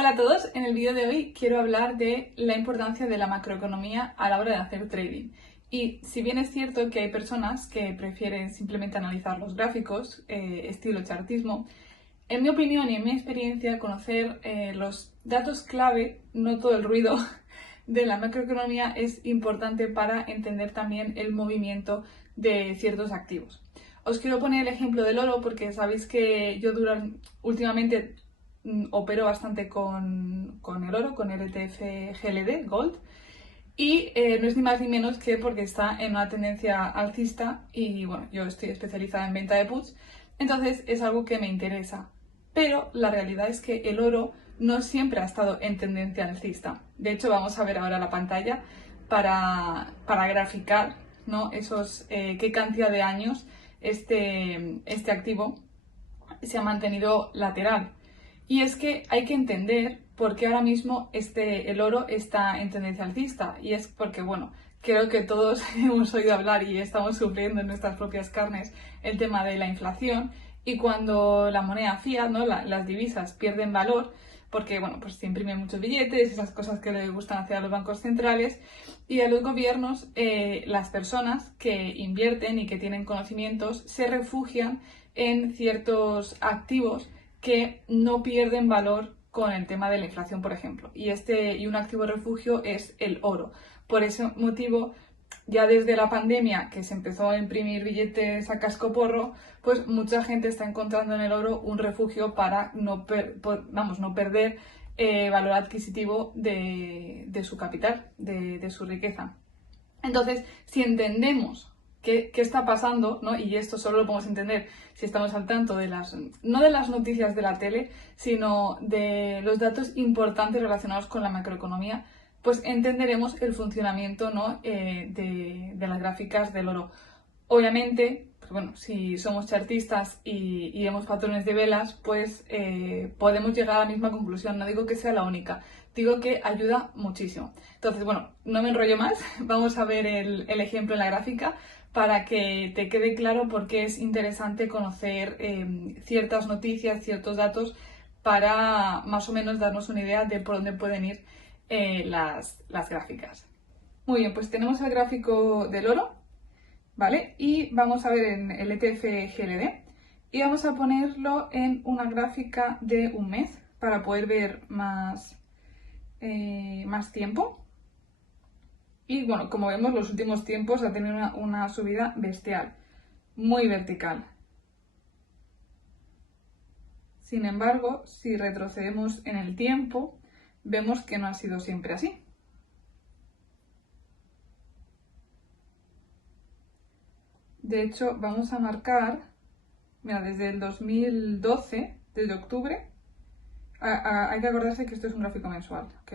Hola a todos, en el vídeo de hoy quiero hablar de la importancia de la macroeconomía a la hora de hacer trading. Y si bien es cierto que hay personas que prefieren simplemente analizar los gráficos, estilo chartismo, en mi opinión y en mi experiencia conocer los datos clave, no todo el ruido de la macroeconomía es importante para entender también el movimiento de ciertos activos. Os quiero poner el ejemplo del oro porque sabéis que yo últimamente opero bastante con el oro, con el ETF GLD, Gold, y no es ni más ni menos que porque está en una tendencia alcista y bueno, yo estoy especializada en venta de puts, entonces es algo que me interesa. Pero la realidad es que el oro no siempre ha estado en tendencia alcista. De hecho, vamos a ver ahora la pantalla para graficar, ¿no? Qué cantidad de años este activo se ha mantenido lateral. Y es que hay que entender por qué ahora mismo el oro está en tendencia alcista. Y es porque, bueno, creo que todos hemos oído hablar y estamos sufriendo en nuestras propias carnes el tema de la inflación. Y cuando la moneda fiat, ¿no? Las divisas pierden valor, porque, bueno, pues se imprimen muchos billetes, esas cosas que le gustan hacer a los bancos centrales y a los gobiernos, las personas que invierten y que tienen conocimientos se refugian en ciertos activos que no pierden valor con el tema de la inflación, por ejemplo. Y un activo refugio es el oro. Por ese motivo, ya desde la pandemia, que se empezó a imprimir billetes a cascoporro, pues mucha gente está encontrando en el oro un refugio para no perder valor adquisitivo de su capital, de su riqueza. Entonces, si entendemos qué está pasando, ¿no? Y esto solo lo podemos entender si estamos al tanto no de las noticias de la tele, sino de los datos importantes relacionados con la macroeconomía, pues entenderemos el funcionamiento, ¿no? de las gráficas del oro. Obviamente, pues bueno, si somos chartistas y vemos patrones de velas, pues podemos llegar a la misma conclusión. No digo que sea la única, digo que ayuda muchísimo. Entonces, bueno, no me enrollo más, vamos a ver el ejemplo en la gráfica para que te quede claro por qué es interesante conocer ciertas noticias, ciertos datos, para más o menos darnos una idea de por dónde pueden ir las gráficas. Muy bien, pues tenemos el gráfico del oro, ¿vale? Y vamos a ver en el ETF GLD y vamos a ponerlo en una gráfica de un mes para poder ver más tiempo. Y bueno, como vemos, los últimos tiempos ha tenido una subida bestial, muy vertical. Sin embargo, si retrocedemos en el tiempo, vemos que no ha sido siempre así. De hecho, vamos a marcar, mira, desde el 2012, desde octubre, hay que acordarse que esto es un gráfico mensual, ¿ok?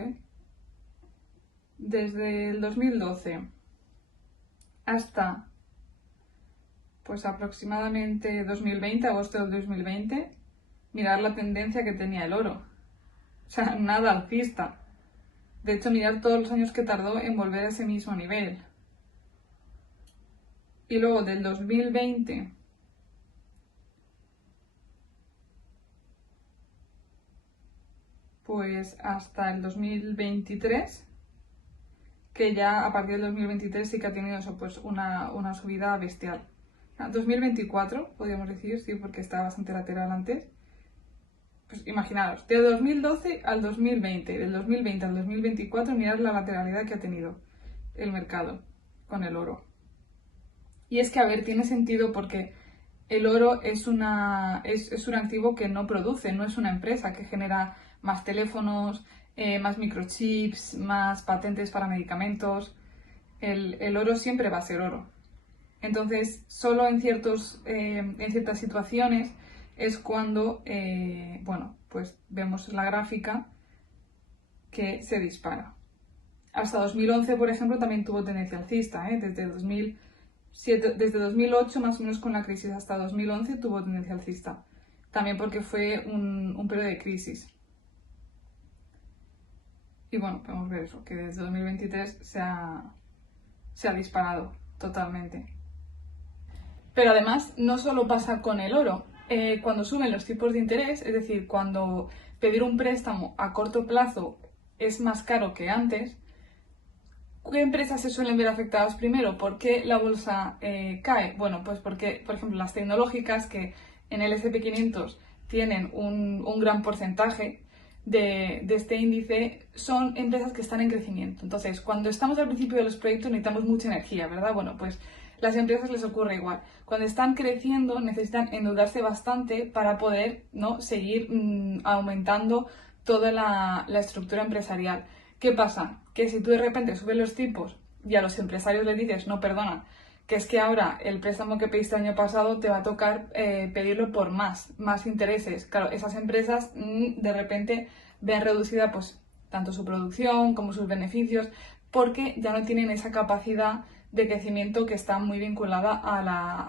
Desde el 2012 hasta pues aproximadamente 2020, agosto del 2020, mirar la tendencia que tenía el oro. O sea, nada alcista. De hecho, mirar todos los años que tardó en volver a ese mismo nivel. Y luego del 2020 pues hasta el 2023, que ya a partir del 2023 sí que ha tenido eso, pues una subida bestial. 2024, podríamos decir, sí, porque está bastante lateral antes. Pues imaginaros, de 2012 al 2020, del 2020 al 2024, mirad la lateralidad que ha tenido el mercado con el oro. Y es que, a ver, tiene sentido porque el oro es un activo que no produce, no es una empresa que genera más teléfonos, más microchips, más patentes para medicamentos. El oro siempre va a ser oro. Entonces, solo en ciertas situaciones es cuando, bueno, pues vemos la gráfica que se dispara. Hasta 2011, por ejemplo, también tuvo tendencia alcista, desde 2008, más o menos con la crisis, hasta 2011 tuvo tendencia alcista. También porque fue un periodo de crisis. Y bueno, podemos ver eso, que desde 2023 se ha disparado totalmente. Pero además, no solo pasa con el oro. Cuando suben los tipos de interés, es decir, cuando pedir un préstamo a corto plazo es más caro que antes, ¿qué empresas se suelen ver afectadas primero? ¿Por qué la bolsa cae? Bueno, pues porque, por ejemplo, las tecnológicas, que en el S&P 500 tienen un gran porcentaje de este índice, son empresas que están en crecimiento. Entonces, cuando estamos al principio de los proyectos necesitamos mucha energía, ¿verdad? Bueno, pues las empresas les ocurre igual. Cuando están creciendo necesitan endeudarse bastante para poder, ¿no?, seguir aumentando toda la estructura empresarial. ¿Qué pasa? Que si tú de repente subes los tipos y a los empresarios les dices, no, perdona, que es que ahora el préstamo que pediste el año pasado te va a tocar pedirlo por más intereses. Claro, esas empresas de repente ven reducida pues tanto su producción como sus beneficios, porque ya no tienen esa capacidad de crecimiento que está muy vinculada a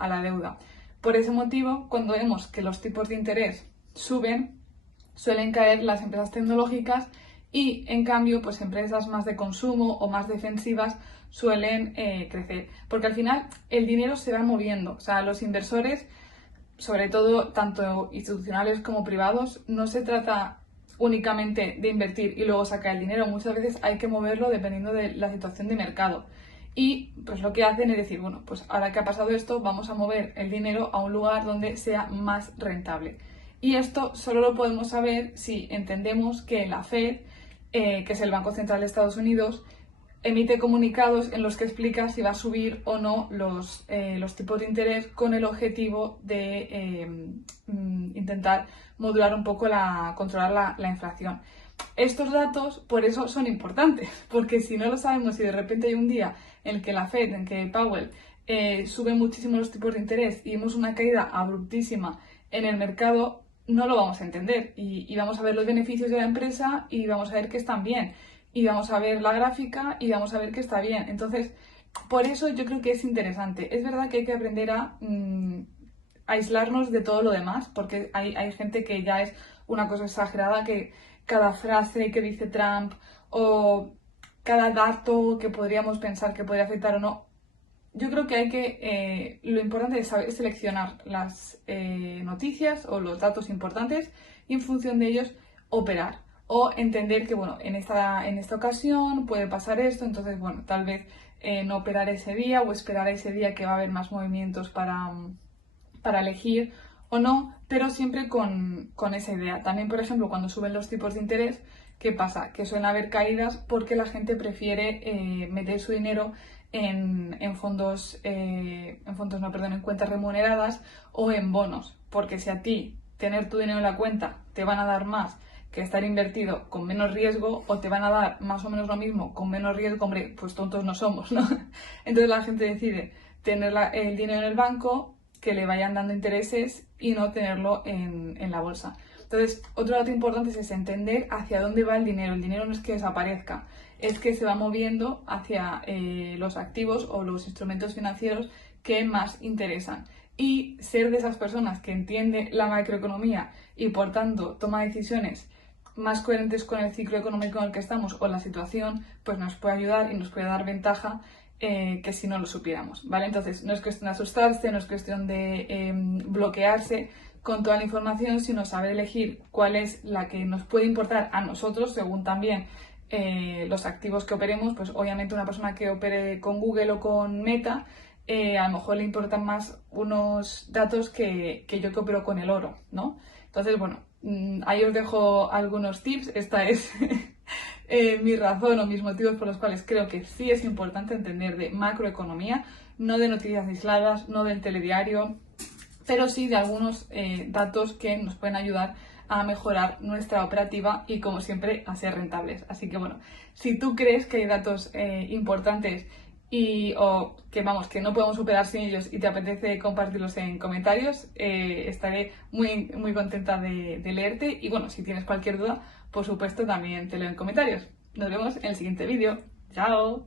la deuda. Por ese motivo, cuando vemos que los tipos de interés suben, suelen caer las empresas tecnológicas y, en cambio, pues empresas más de consumo o más defensivas suelen crecer. Porque al final el dinero se va moviendo. O sea, los inversores, sobre todo tanto institucionales como privados, no se trata únicamente de invertir y luego sacar el dinero. Muchas veces hay que moverlo dependiendo de la situación de mercado. Y pues lo que hacen es decir, bueno, pues ahora que ha pasado esto, vamos a mover el dinero a un lugar donde sea más rentable. Y esto solo lo podemos saber si entendemos que la Fed, que es el Banco Central de Estados Unidos, emite comunicados en los que explica si va a subir o no los tipos de interés con el objetivo de intentar modular un poco, controlar la inflación. Estos datos, por eso, son importantes, porque si no lo sabemos y de repente hay un día en el que la Fed, en que Powell sube muchísimo los tipos de interés y vemos una caída abruptísima en el mercado, no lo vamos a entender y vamos a ver los beneficios de la empresa y vamos a ver que están bien y vamos a ver la gráfica y vamos a ver que está bien. Entonces, por eso yo creo que es interesante. Es verdad que hay que aprender a aislarnos de todo lo demás, porque hay gente que ya es una cosa exagerada, que cada frase que dice Trump o cada dato que podríamos pensar que podría afectar o no. Yo creo que lo importante es saber seleccionar las noticias o los datos importantes y en función de ellos operar o entender que, bueno, en esta ocasión puede pasar esto, entonces, bueno, tal vez no operar ese día o esperar a ese día que va a haber más movimientos para elegir o no, pero siempre con esa idea. También, por ejemplo, cuando suben los tipos de interés, ¿qué pasa? Que suelen haber caídas porque la gente prefiere meter su dinero en cuentas remuneradas o en bonos, porque si a ti tener tu dinero en la cuenta te van a dar más que estar invertido con menos riesgo, o te van a dar más o menos lo mismo con menos riesgo, hombre, pues tontos no somos, ¿no? Entonces la gente decide tener el dinero en el banco, que le vayan dando intereses y no tenerlo en la bolsa. Entonces, otro dato importante es entender hacia dónde va el dinero. El dinero no es que desaparezca, es que se va moviendo hacia los activos o los instrumentos financieros que más interesan. Y ser de esas personas que entiende la macroeconomía y, por tanto, toma decisiones más coherentes con el ciclo económico en el que estamos o la situación, pues nos puede ayudar y nos puede dar ventaja que si no lo supiéramos, ¿vale? Entonces, no es cuestión de asustarse, no es cuestión de bloquearse con toda la información, sino saber elegir cuál es la que nos puede importar a nosotros, según también los activos que operemos. Pues obviamente una persona que opere con Google o con Meta, a lo mejor le importan más unos datos que yo que opero con el oro, ¿no? Entonces, bueno, ahí os dejo algunos tips. Esta es mi razón o mis motivos por los cuales creo que sí es importante entender de macroeconomía, no de noticias aisladas, no del telediario, pero sí de algunos datos que nos pueden ayudar a mejorar nuestra operativa y, como siempre, a ser rentables. Así que, bueno, si tú crees que hay datos importantes o que no podemos operar sin ellos y te apetece compartirlos en comentarios, estaré muy, muy contenta de leerte. Y bueno, si tienes cualquier duda, por supuesto, también te leo en comentarios. Nos vemos en el siguiente vídeo. ¡Chao!